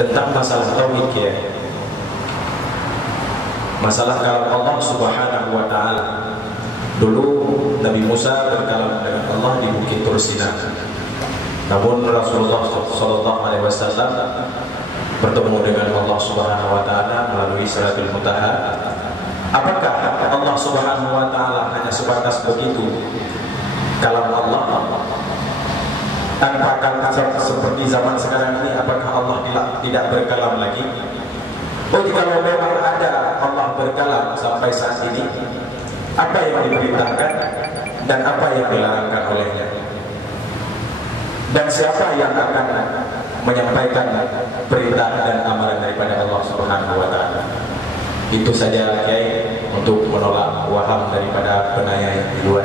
tentang masalah tauhid ya. Masalah kalam Allah Subhanahu wa taala. Dulu Nabi Musa berkalam dengan Allah di Bukit Tur Sina. Namun Rasulullah sallallahu alaihi wasallam bertemu dengan Allah Subhanahu wa taala melalui Siratul Muntaha. Apakah Allah Subhanahu wa taala hanya sebatas begitu? Kalam Allah tanpa kata seperti zaman sekarang ini, apakah Allah tidak berkalam lagi? Oh, kalau memang ada Allah berkalam sampai saat ini, apa yang diperintahkan dan apa yang dilarangkan olehnya? Dan siapa yang akan menyampaikan perintah dan amaran daripada Allah Subhanahu wa taala? Itu saja Kiai, untuk menolak waham daripada penanya yang di luar.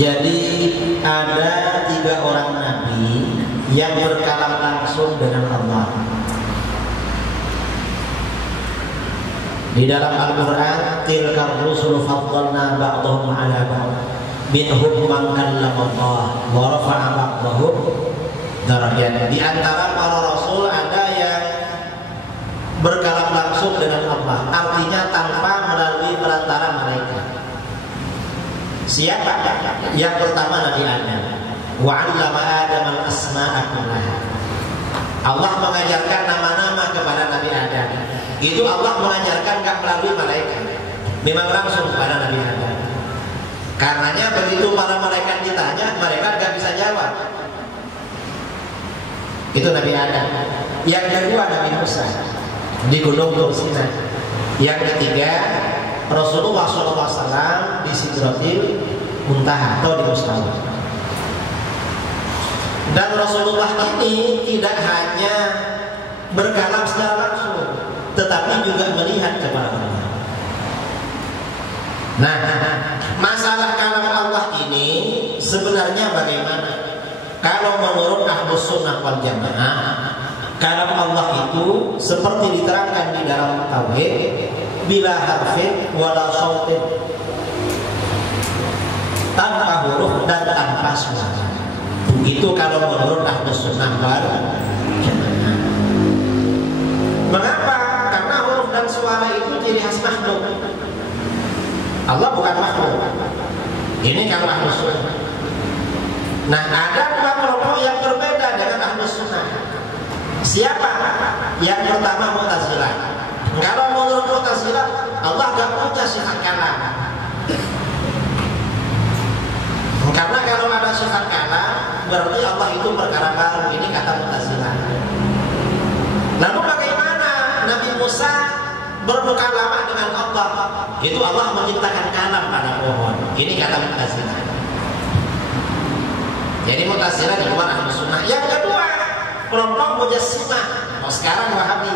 Jadi ada 3 orang nabi yang berkalam langsung dengan Allah. Di dalam Al-Quran, tilkar rusul faddalna ba'dahum ala ba'd minhum man kallama Allah wa rafa'a ba'dahum darajat. Di antara para rasul ada yang berkalam langsung dengan Allah, artinya tanpa melalui perantara mereka. Siapa? Yang pertama Nabi Adam. Wa 'allama Adam al-asma'a kullaha. Allah mengajarkan nama-nama kepada Nabi Adam. Itu Allah mengajarkan gak melalui malaikat, memang langsung kepada Nabi Adam. Karenanya begitu para malaikat ditanya, malaikat gak bisa jawab. Itu Nabi Adam. Yang kedua Nabi Musa di Gunung Tur Sina. Yang ketiga Rasulullah SAW di Sidratil Muntaha atau di Mustawa. Dan Rasulullah ini tidak hanya berkalam secara langsung, tetapi juga melihat kepada Allah. Nah, masalah kalam Allah ini sebenarnya bagaimana? Kalau menurut Ahlus Sunnah wal Jamaah, kalam Allah itu seperti diterangkan di dalam tauhid, bila harfin wala sautin, tanpa huruf dan tanpa suara. Itu kalau menurut Ahlus Sunnah wal Jamaah. Mengapa? Karena huruf dan suara itu ciri khas makhluk. Allah bukan makhluk. Ini kalau Ahlus Sunnah. Nah, ada 2 kelompok yang berbeda dengan Ahlus Sunnah. Siapa? Yang pertama Mu'tazilah. Kalau menurut Mu'tazilah, Allah gak punya sifat kalam. Karena kalau ada sifat kalam, berarti Allah itu perkara baru. Ini kata Mu'tazilah. Lalu bagaimana Nabi Musa bermukalamah dengan Allah? Itu Allah menciptakan kalam pada pohon. Ini kata Mu'tazilah. Jadi Mu'tazilah di luar Ahlus Sunnah. Yang kedua, kelompok Mujassimah. Oh, sekarang Wahabi.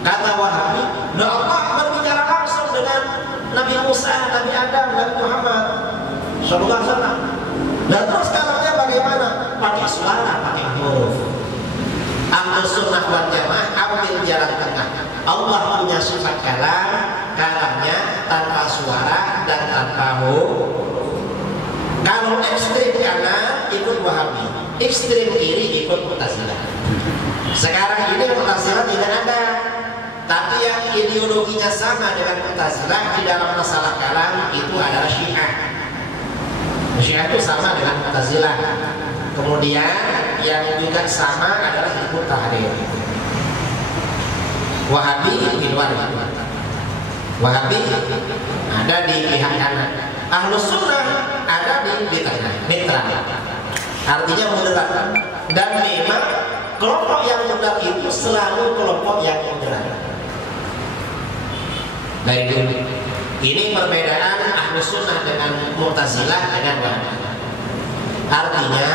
Kata Wahabi, Allah berbicara langsung dengan Nabi Musa, Nabi Adam, Nabi Muhammad sallallahu alaihi wasallam. Dan terus kalanya bagaimana? Pakai suara, pakai huruf. Ahlus Sunnah wal Jamaah ambil jalan tengah. Allah punya sifat kalam, kalamnya tanpa suara dan tanpa huruf. Kalau ekstrim kanan ikut Wahabi, ekstrim kiri ikut Mu'tazilah. Sekarang ini Mu'tazilah tidak ada, tapi yang ideologinya sama dengan Mu'tazilah di dalam masalah kalam itu adalah Syiah. Syiah itu sama dengan Mu'tazilah. Kemudian yang juga sama adalah Hizbut Tahrir. Wahabi di luar itu. Wahabi ada di pihak kanan. Ahlus Sunnah ada di tengah, mitra. Artinya moderat. Dan memang kelompok yang benar itu selalu kelompok yang moderat. Baik, ini perbedaan Ahlus Sunnah dengan Mu'tazilah dengan Wahabi. Artinya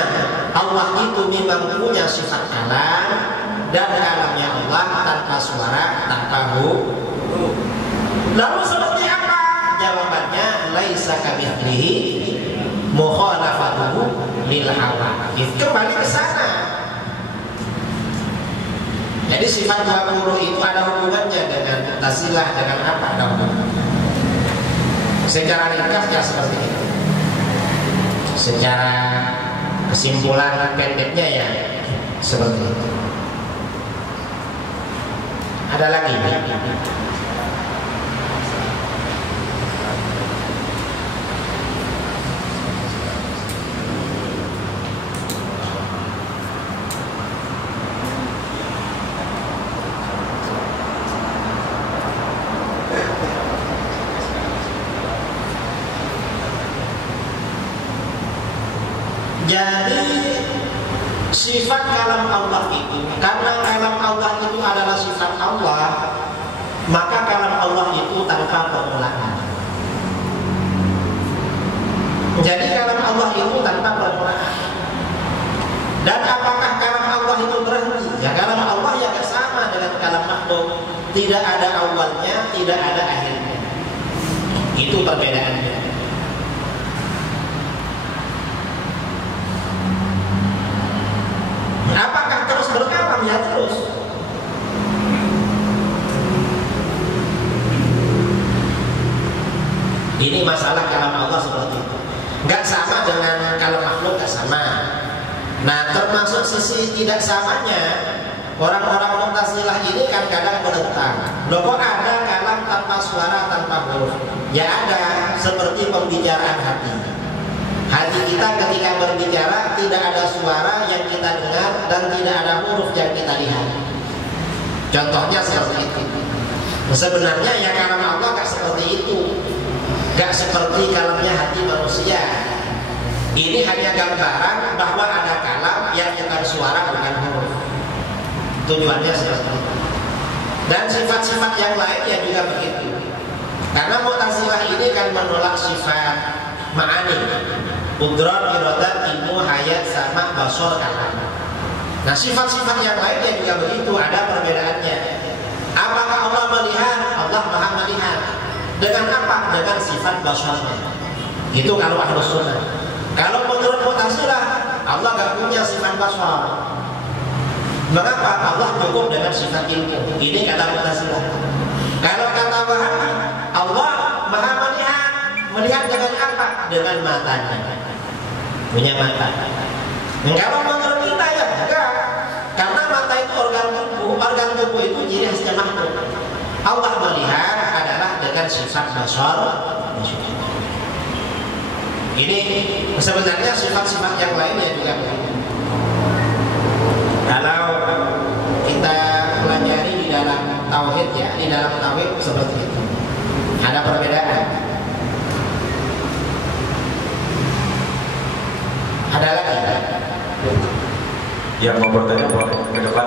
Allah itu memang punya sifat kalam, dan kalamnya Allah tanpa suara, tanpa huruf. Lalu seperti apa? Jawabannya laisa kamitslihi mukhalafatuhu lil hawa. Kembali ke sana. Jadi sifat 20 itu ada hubungannya dengan Mu'tazilah, dengan apa? Ada hubungannya. Secara ringkas ya seperti itu. Secara kesimpulan pendeknya ya seperti itu. Ada lagi? Jadi sifat kalam Allah itu, karena kalam Allah itu adalah sifat Allah, maka kalam Allah itu tanpa permulaan. Jadi kalam Allah itu tanpa permulaan. Dan apakah kalam Allah itu berhenti? Ya kalam Allah ya sama dengan kalam makhluk, tidak ada awalnya, tidak ada akhirnya. Itu perbedaannya. Apakah terus berkalam? Ya terus. Ini masalah kalam Allah seperti itu. Nggak sama dengan kalam makhluk, nggak sama. Nah, termasuk sisi tidak samanya, orang-orang Mu'tazilah ini kan kadang menentang. Loh kok ada kalam tanpa suara, tanpa huruf? Ya ada, seperti pembicaraan hati. Hati kita ketika berbicara tidak ada suara yang kita dengar dan tidak ada huruf yang kita lihat. Contohnya seperti itu. Sebenarnya ya kalam Allah gak seperti itu, gak seperti kalamnya hati manusia. Ini hanya gambaran bahwa ada kalam yang bukan suara, bukan huruf. Tujuannya seperti itu. Dan sifat-sifat yang lain ya juga begitu. Karena Mu'tazilah ini kan menolak sifat ma'ani, Qudrat, iradat, ilmu, hayat, sama, basor, kalam. Nah sifat-sifat yang lainnya juga begitu, ada perbedaannya. Apakah Allah melihat? Allah maha melihat. Dengan apa? Dengan sifat basornya. Itu kalau Ahlus Sunnah. Kalau menurut Mu'tazilah, Allah gak punya sifat basor. Mengapa? Allah cukup dengan sifat ilmu. Ini kata Mu'tazilah. Kalau kata Wahabi, Allah maha melihat. Melihat dengan apa? Dengan matanya. Punya mata. Kalau menurut kita ya enggak. Karena mata itu organ tubuh. Organ tubuh itu ciri khasnya makhluk. Allah melihat adalah dengan sifat basar. Ini sebenarnya sifat-sifat yang lainnya juga begitu. Kalau kita pelajari di dalam tauhid ya, di dalam tauhid seperti itu. Ada perbedaan. Ada lagi? Yang mau bertanya boleh ke depan,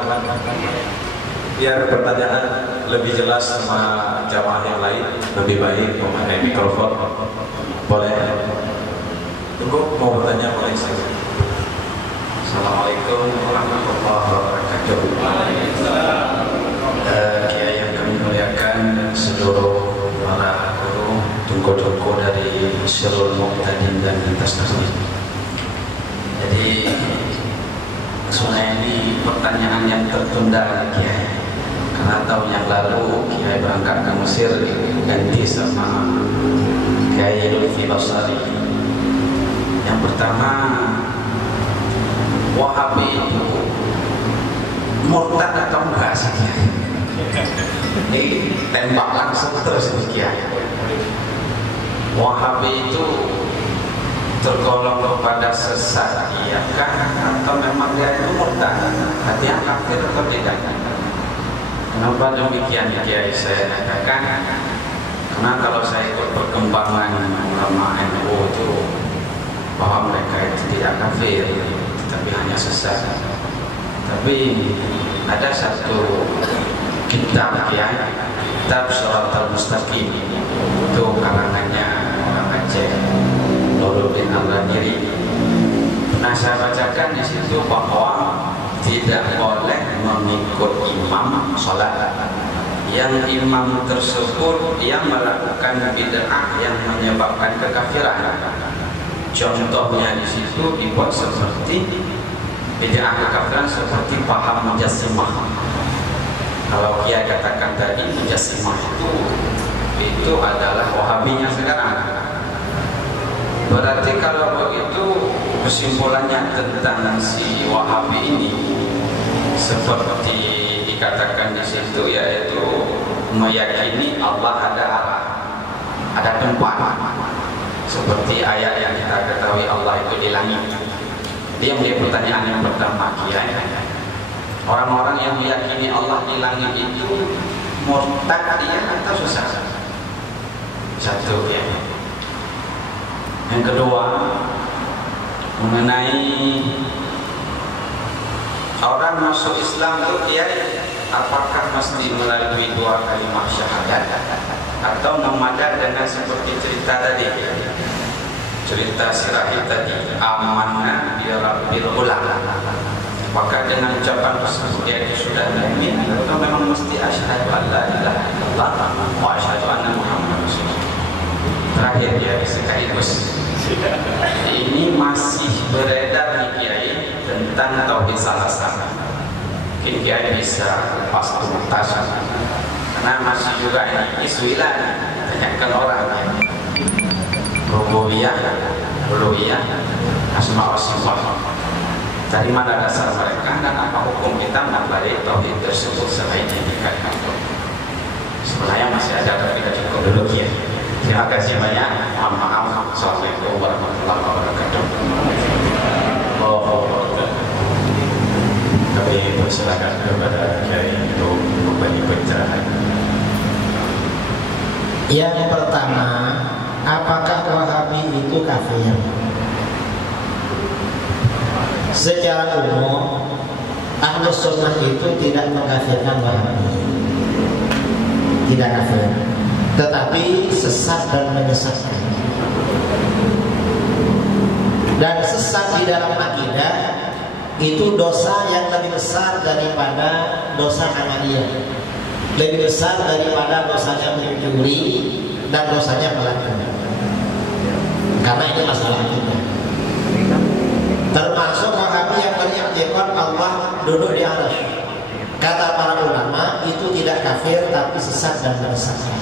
biar pertanyaan lebih jelas sama jamaah yang lain, lebih baik memakai mikrofon. Boleh? Tunggu, mau bertanya boleh saja. Assalamualaikum warahmatullahi wabarakatuh. Kiai yang kami muliakan, seluruh para guru, tunggu-tunggu dari Sirul Muqtadim dan lintas tasbih. Jadi sebenarnya ini pertanyaan yang tertunda Kiai, karena tahun yang lalu Kiai berangkat ke Mesir ganti sama Kiai Lutfi Basari. Yang pertama, Wahabi itu murtad atau enggak sih Kiai? Ini tembak langsung terus ini Kiai. Wahabi itu tergolong kepada sesat, iyakah? Atau memang dia itu murtad? Artinya kafir atau tidak? Kenapa demikian Kiai saya katakan? Karena kalau saya ikut perkembangan ulama NU itu bahwa mereka itu tidak kafir, tapi hanya sesat. Tapi ada satu kitab Kiai, kitab Shiratal Mustaqim, itu karangannya orang Aceh, Nurudin Al-Ghadiri. Nah saya bacakan di situ bahwa tidak boleh mengikut imam sholat yang imam tersebut yang melakukan bid'ah yang menyebabkan kekafiran. Contohnya di situ dibuat seperti bid'ah kekafiran seperti paham mujassimah. Kalau Kiai katakan tadi mujassimah itu adalah Wahabinya sekarang. Berarti kalau begitu kesimpulannya tentang si Wahabi ini seperti dikatakan di situ, yaitu meyakini Allah ada arah, ada tempat, seperti ayat yang kita ketahui Allah itu di langit. Dia menjadi pertanyaan yang pertama, kira-kira orang-orang yang meyakini Allah di langit itu murtad dia atau sesat? Satu ya. Yang kedua, mengenai orang masuk Islam itu kiai, apakah mesti melalui 2 kalimat syahadat atau memadai dengan seperti cerita tadi, cerita Sirahid tadi, amanna bi rabbil ulam, apakah dengan ucapan tersebut dia sudah mukmin atau memang mesti asyhadu an la ilaha illallah wa asyhadu anna muhammadar rasulullah? Terakhir ya, sekaligus ini masih beredar nih kiai tentang tauhid salah-salah. Mungkin kiai bisa lepas tuntas karena masih juga ini isu ilan, tanyakan orang ya, rububiyah, uluhiyah, asma wa sifat. Dari mana dasar mereka dan apa hukum kita mempelajari tauhid tersebut selain yang dikatakan? Sebenarnya masih ada, tapi kita cukup dulu ya. Terima kasih banyak. Mohon maaf. Assalamualaikum warahmatullahi wabarakatuh. Kami persilakan kepada Kiai untuk memberi pencerahan. Yang pertama, apakah Wahabi itu kafir? Secara umum, Ahlus Sunnah itu tidak mengkafirkan Wahabi, tidak kafir, tetapi sesat dan menyesatkan. Dan sesat di dalam akidah itu dosa yang lebih besar daripada dosa amaliyah, lebih besar daripada dosanya mencuri dan dosanya melanggar. Karena ini masalah akidah. Termasuk Wahabi yang beriktikad Allah duduk di arsy. Kata para ulama itu tidak kafir tapi sesat dan menyesatkan.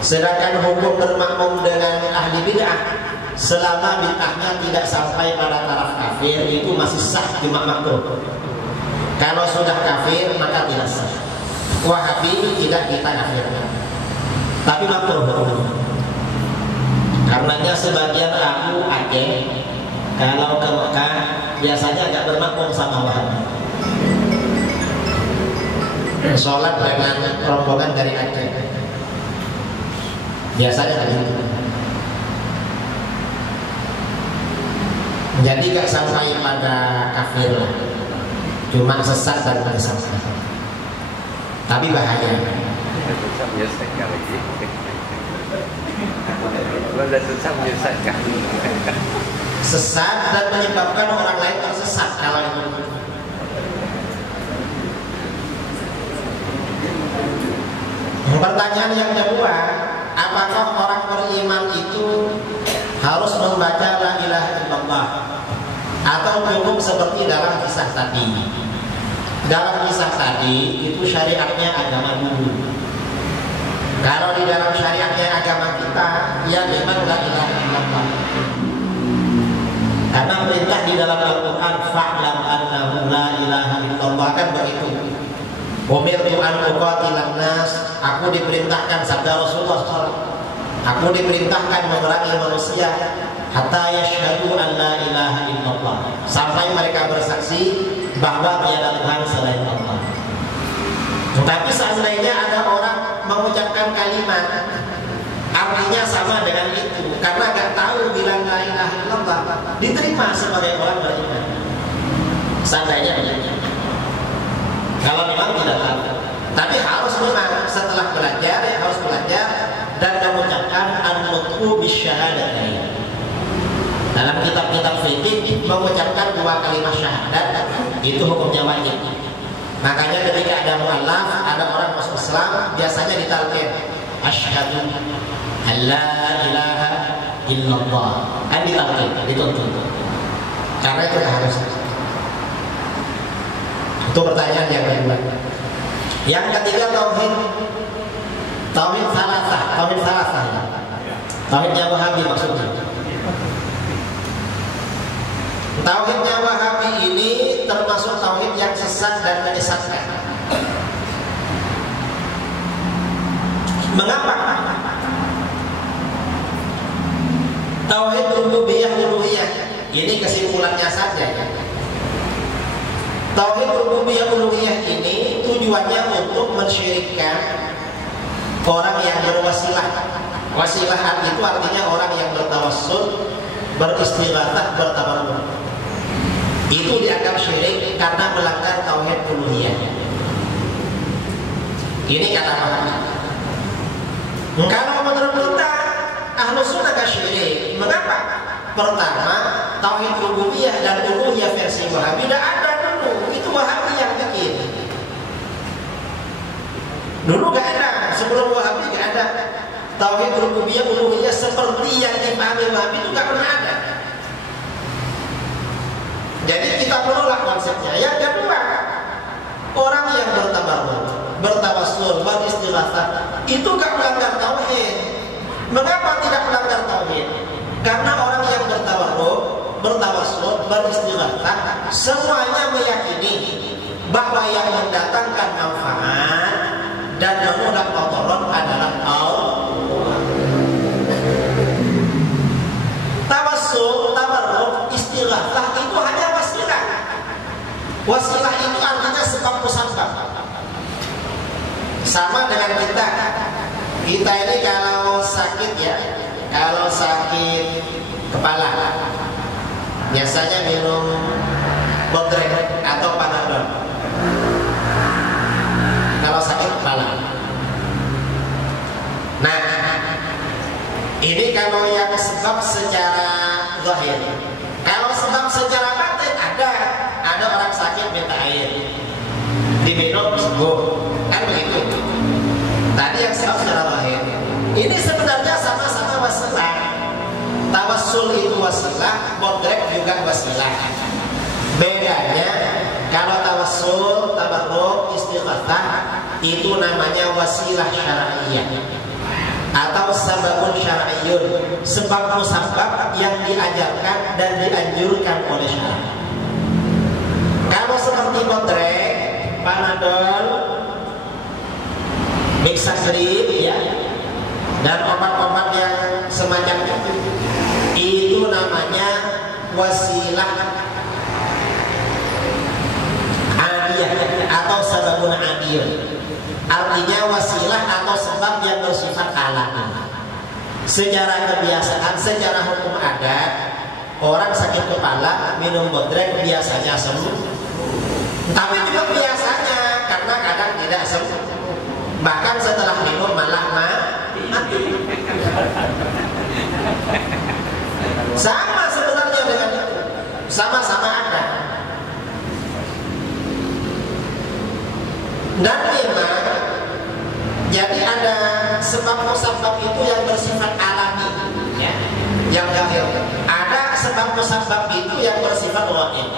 Sedangkan hukum bermakmum dengan ahli bid'ah, selama bid'ahnya tidak sampai pada taraf kafir, itu masih sah cuma makruh. Kalau sudah kafir maka tidak sah. Wahabi tidak kita kafirkan, tapi makruh hukumnya. Karenanya sebagian Abu Aceh kalau ke Mekah biasanya agak bermakmum sama Wahabi, sholat dengan rombongan dari Aceh. Biasanya begitu. Jadi gak sampai pada kafir lah, cuma sesat dan menyesatkan. Tapi bahaya. Sesat dan menyebabkan orang lain tersesat kalau itu. Pertanyaan yang kedua, apakah orang beriman itu harus membaca la ilaha illallah atau cukup seperti dalam kisah tadi? Dalam kisah tadi itu syariatnya agama dulu. Kalau di dalam syariatnya agama kita, ya memang la ilaha illallah. Karena perintah di dalam Al-Quran, fa'lam annahu la ilaha illallah, kan begitu. Umirtu an uqatilan nas, aku diperintahkan, sabda Rasulullah SAW, aku diperintahkan memerangi manusia hatta yashhadu an la ilaha illallah, sampai mereka bersaksi bahwa tiada Tuhan selain Allah. Tapi seandainya ada orang mengucapkan kalimat artinya sama dengan itu, karena gak tahu bilang la ilaha illallah, diterima sebagai orang beriman. Seandainya begitu. Kalau memang tidak tahu, tapi harus memang setelah belajar, ya harus belajar dan mengucapkan an-nutqu bisyahadatain. Dalam kitab-kitab fikih mengucapkan 2 kalimat syahadat itu hukumnya wajib. Makanya ketika ada mu'allaf, ada orang masuk Islam, biasanya ditalqin asyhadu an la ilaha illallah, kan ditalqin, dituntut. Karena itu harus. Itu pertanyaan yang kedua. Yang ketiga tauhid salasah, tauhidnya Wahabi maksudnya. Tauhidnya Wahabi ini termasuk tauhid yang sesat dan menyesatkan. Mengapa? Tauhid rububiyah uluhiyah ini kesimpulannya saja. Tauhid rububiyah uluhiyah ini tujuannya untuk mensyirikkan orang yang berwasilah. Wasilah itu artinya orang yang bertawassul, beristighatsah, bertabarruk. Itu dianggap syirik karena melanggar tauhid uluhiyah. Ini kata Wahabi. Kalau menurut kita Ahlus Sunnah gak syirik. Mengapa? Pertama, tauhid rububiyah dan uluhiyah versi Wahabi tidak ada dulu. Itu Wahabi yang bikin. Dulu gak ada. Sebelum Wahabi gak ada tauhid rububiyah uluhiyah seperti yang dipahami Wahabi, itu gak pernah ada. Jadi kita menolak konsepnya. Yang kedua, orang yang bertabarruk, bertawassul, beristighatsah itu gak melanggar tauhid. Mengapa tidak melanggar tauhid? Karena orang yang bertabarruk, bertawassul, beristighatsah semuanya meyakini bahwa yang mendatangkan manfaat dan menolak mudarat adalah Allah. Tawassul, tabarruk, istighatsah itu hanya wasilah. Wasilah itu artinya sebab musabab. Sama dengan kita. Kita ini kalau sakit ya, kalau sakit kepala, biasanya minum Bodrek atau Panadol. Kalau sakit kepala. Nah, ini kalau yang sebab secara zahir. Kalau sebab secara batin ada orang sakit minta air, diminum sembuh, kan begitu. Tadi yang sebab secara zahir. Ini sebenarnya sama-sama wasilah. Tawassul itu wasilah, bodrek juga wasilah. Bedanya kalau tawassul, tabarruk, istighatsah itu namanya wasilah syar'iyyah atau sababun syar'iyyun, sebab musabab yang diajarkan dan dianjurkan oleh syara'. Kalau seperti bodrek, Panadol, Mixagrip ya, dan obat-obat yang semacam itu namanya wasilah adiyah atau sababun adiyah. Artinya wasilah atau sebab yang bersifat alami. Secara kebiasaan, secara hukum adat, orang sakit kepala minum bodrek biasanya sembuh. Tapi juga biasanya karena kadang tidak sembuh. Bahkan setelah minum malah mati. Sama sebenarnya dengan itu. Sama-sama ada. Dan memang jadi ada sebab musabab itu yang bersifat alami ya, yang zahir. Ada sebab musabab itu yang bersifat ghaib.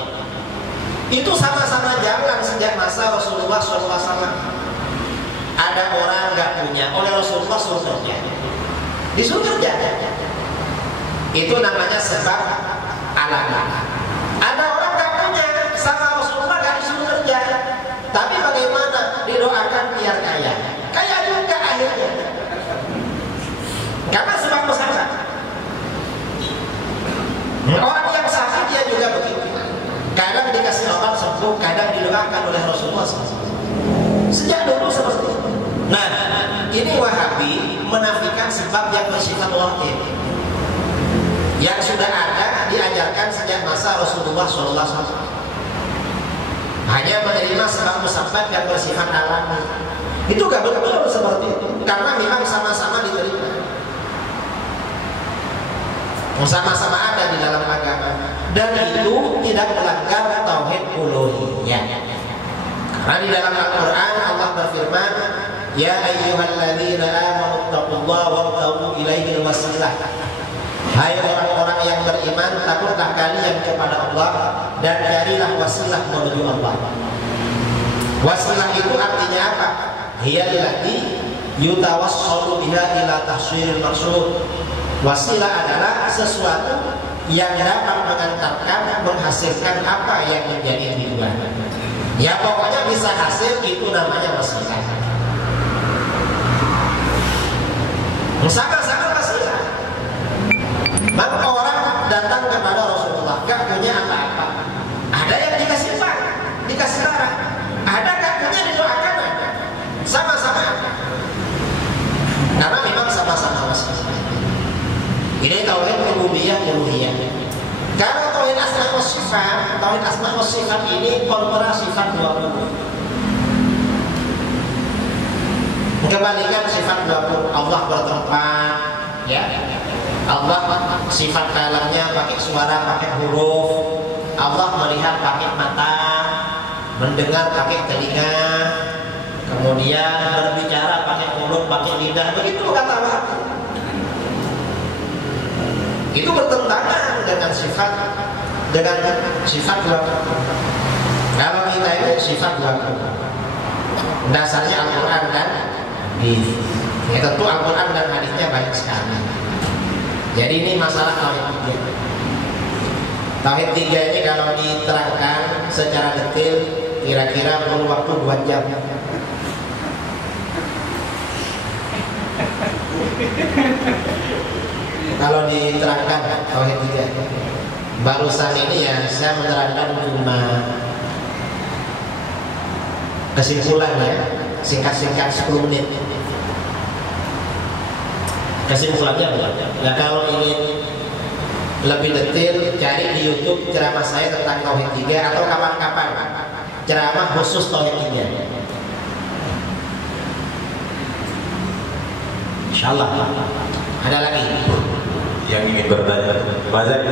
Itu sama-sama jalan sejak masa Rasulullah SAW. Ada orang nggak punya, oleh Rasulullah suruh kerja, disuruh kerja. Itu namanya sebab alami. Ada orang nggak punya, sama Rasulullah nggak disuruh kerja. Tapi bagaimana? Didoakan biar kaya. Kaya juga akhirnya. Karena sebab musabab. Orang yang sakit dia juga begitu. Kadang dikasih obat sembuh, kadang didoakan oleh Rasulullah SAW. Sejak dulu seperti itu. Nah, ini Wahabi menafikan sebab yang bersifat ghaib, yang sudah ada diajarkan sejak masa Rasulullah SAW. Hanya menerima sebab musabab yang bersifat alami. Itu gak betul seperti itu. Karena memang sama-sama diterima, sama-sama ada di dalam agama. Dan itu tidak melanggar tauhid uluhiyah. Karena di dalam Al-Quran Allah berfirman, Ya ayyuhalladzina amanu taqullaha wabtaghu ilaihil wasilah. Hai orang-orang yang beriman, takutlah kalian kepada Allah dan carilah wasilah menuju Allah. Wasilah itu artinya apa? Hiya allati yutawassalu biha ila tahsilil maqsud. Wasilah adalah sesuatu yang dapat mengantarkan, menghasilkan apa yang menjadi tujuan. Ya pokoknya bisa hasil, itu namanya wasilah. Sama-sama wasilah. Maka orang datang kepada Rasulullah gak punya apa-apa. Ada yang dikasih uang, dikasih barang. Ada gak punya, didoakan ada. Sama-sama. Karena memang sama-sama wasilah. Ini tauhid rububiyah uluhiyah. Kalau tauhid asma wa sifat, tauhid asma wa sifat ini kontra sifat 20. Kembalikan sifat 20. Allah bertempat, ya. Allah sifat kalamnya pakai suara, pakai huruf. Allah melihat pakai mata, mendengar pakai telinga, kemudian berbicara pakai mulut, pakai lidah. Begitu kata Allah. Itu bertentangan dengan sifat dua. Kalau kita itu sifat dua, dasarnya Al-Quran dan hadis. Ya tentu Al-Quran dan hadisnya banyak sekali. Jadi ini masalah tauhid tiga. Tauhid tiga ini kalau diterangkan secara detail kira-kira perlu waktu 2 jam. Kalau diterangkan tauhid tiga, barusan ini ya saya menerangkan cuma kesimpulan ya, singkat-singkat 10 menit. Kesimpulannya apa? Nah kalau ingin lebih detail cari di YouTube ceramah saya tentang tauhid tiga atau kapan-kapan ceramah khusus tauhid tiga. Insyaallah. Ada lagi yang ingin bertanya? Bazar.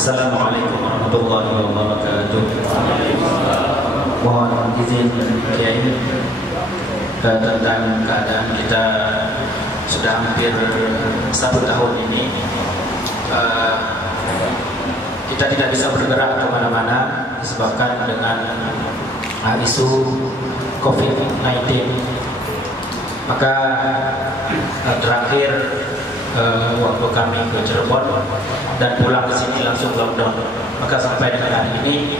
Assalamualaikum warahmatullahi wabarakatuh. Mohon izin Kiai tentang keadaan kita sudah hampir 1 tahun ini. Kita tidak bisa bergerak kemana-mana disebabkan dengan isu COVID-19. Maka terakhir waktu kami ke Cirebon dan pulang ke sini langsung lockdown. Maka sampai dengan hari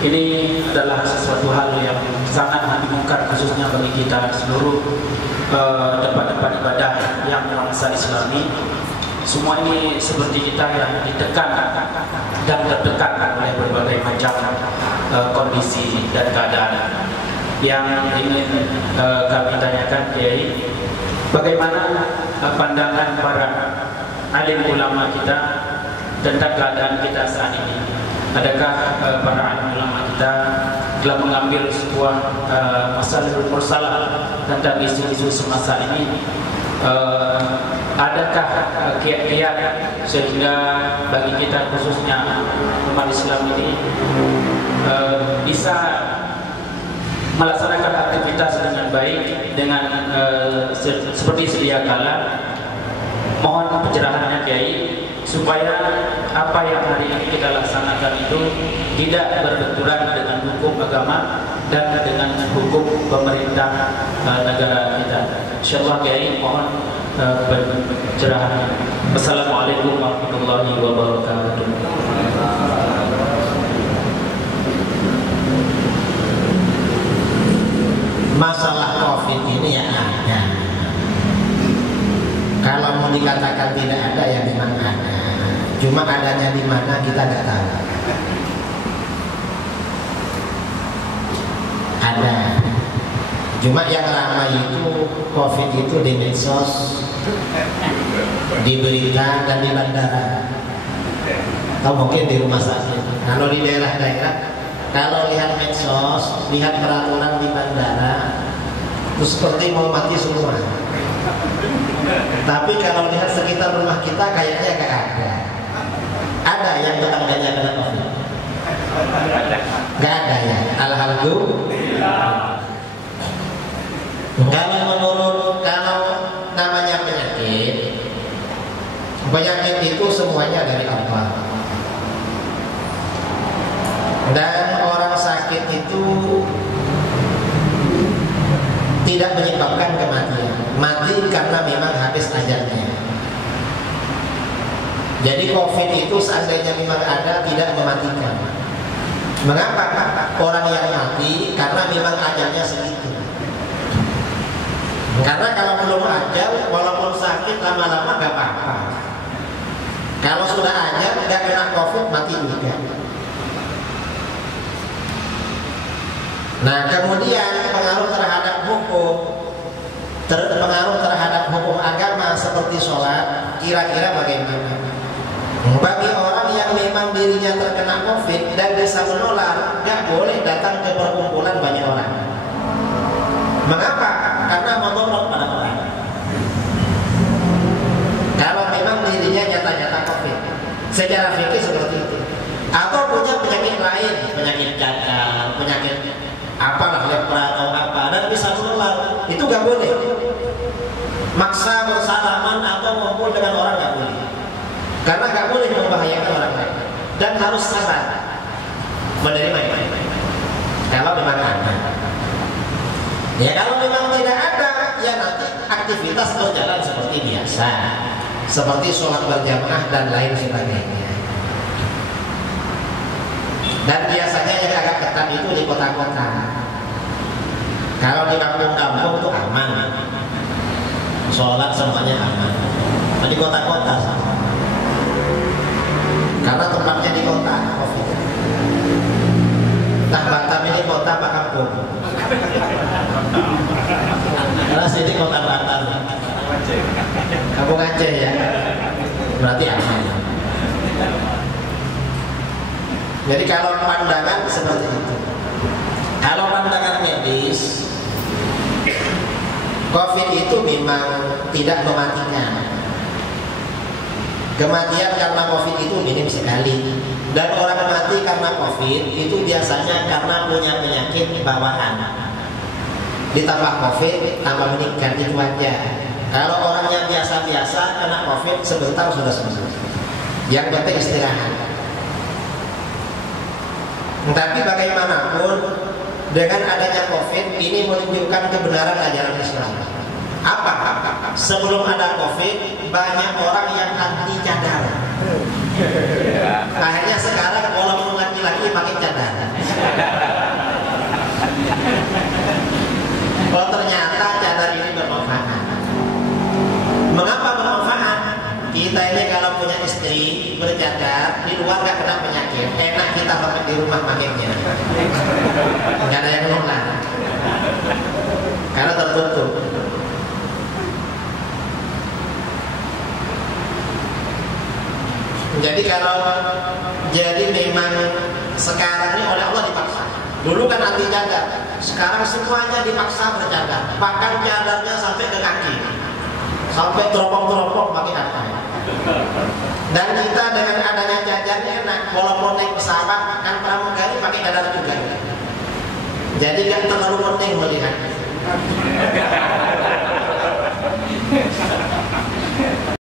ini adalah sesuatu hal yang sangat membingungkan khususnya bagi kita seluruh tempat-tempat ibadah yang bangsa Islami. Semua ini seperti kita yang ditekan dan tertekan oleh berbagai macam kondisi dan keadaan. Yang ingin kami tanyakan Kiai, bagaimana pandangan para alim ulama kita tentang keadaan kita saat ini? Adakah para alim ulama kita telah mengambil sebuah masalahul mursalah tentang isu-isu semasa ini? Adakah kiat-kiat sehingga bagi kita khususnya umat Islam ini bisa melaksanakan aktivitas dengan baik, dengan seperti sedia kala? Mohon pencerahannya Kiai, supaya apa yang hari ini kita laksanakan itu tidak berbenturan dengan hukum agama dan dengan hukum pemerintah negara kita. Insyaallah Kiai, mohon pencerahannya. Wassalamualaikum warahmatullahi wabarakatuh. Masalah COVID ini ya ada. Kalau mau dikatakan tidak ada ya memang ada. Cuma adanya di mana kita nggak tahu. Ada. Cuma yang ramai itu COVID itu di medsos, di berita dan di bandara. Atau mungkin di rumah sakit. Kalau di daerah-daerah, kalau lihat medsos, lihat peraturan di bandara, itu seperti mau mati semua. Tapi kalau lihat sekitar rumah kita kayaknya gak ada. Ada yang tetangganya kena COVID? Gak ada ya. Alhamdulillah. Kalau namanya penyakit tidak menyebabkan kematian. Mati karena memang habis ajalnya. Jadi COVID itu seandainya memang ada, tidak mematikan. Mengapa? Orang yang mati karena memang ajalnya segitu. Karena kalau belum ajal, walaupun sakit lama-lama gak apa-apa. Kalau sudah ajal, gak kena COVID, mati juga. Nah, kemudian pengaruh terhadap hukum, pengaruh terhadap hukum agama seperti sholat, kira-kira bagaimana? Bagi orang yang memang dirinya terkena COVID dan bisa menular, gak boleh datang ke perkumpulan banyak orang. Mengapa? Karena membawa pada orang. Kalau memang dirinya nyata-nyata COVID, secara fikih seperti itu. Atau punya penyakit lain, penyakit cacar, penyakit apalah, lepra atau apa, dan bisa menular, itu gak boleh. Maksa bersalaman atau ngumpul dengan orang gak boleh. Karena gak boleh membahayakan orang lain. Dan harus sabar menerima itu. Kalau memang ada. Ya kalau memang tidak ada, ya nanti aktivitas berjalan seperti biasa, seperti sholat berjamaah dan lain sebagainya. Dan biasanya yang agak ketat itu di kota-kota. Kalau di kampung-kampung itu aman, sholat semuanya aman. Nah, di kota-kota sama. Karena tempatnya di kota, COVID. Nah, Batam ini kota apa kampung? Karena sini kota Batam, kampung Aceh ya, berarti aman. Jadi kalau pandangan seperti itu. Kalau pandangan medis, COVID itu memang tidak mematikan. Kematian karena COVID itu minim sekali. Dan orang mati karena COVID itu biasanya karena punya penyakit bawaan. Ditambah COVID, tambah meningkat, itu aja. Kalau orang yang biasa-biasa kena COVID sebentar sudah sembuh. Yang penting istirahat. Tapi bagaimanapun, dengan adanya COVID ini menunjukkan kebenaran ajaran Islam. Apa? Sebelum ada COVID, banyak orang yang anti cadar. Akhirnya sekarang walaupun laki-laki pakai cadar. Oh, ternyata cadar ini bermanfaat. Mengapa bermanfaat? Kita ini kalau punya istri bercadar, di luar gak kena penyakit. Enak kita pakai di rumah pakainya. Gak ada yang nular. Karena tertutup. Jadi memang sekarang ini oleh Allah dipaksa. Dulu kan anti cadar, sekarang semuanya dipaksa bercadar. Bahkan cadarnya sampai ke kaki, sampai teropong-teropong pakai apa. Dan kita dengan adanya cadarnya enak. Walaupun naik pesawat kan pramugari pakai cadar juga. Jadi kan terlalu penting melihat.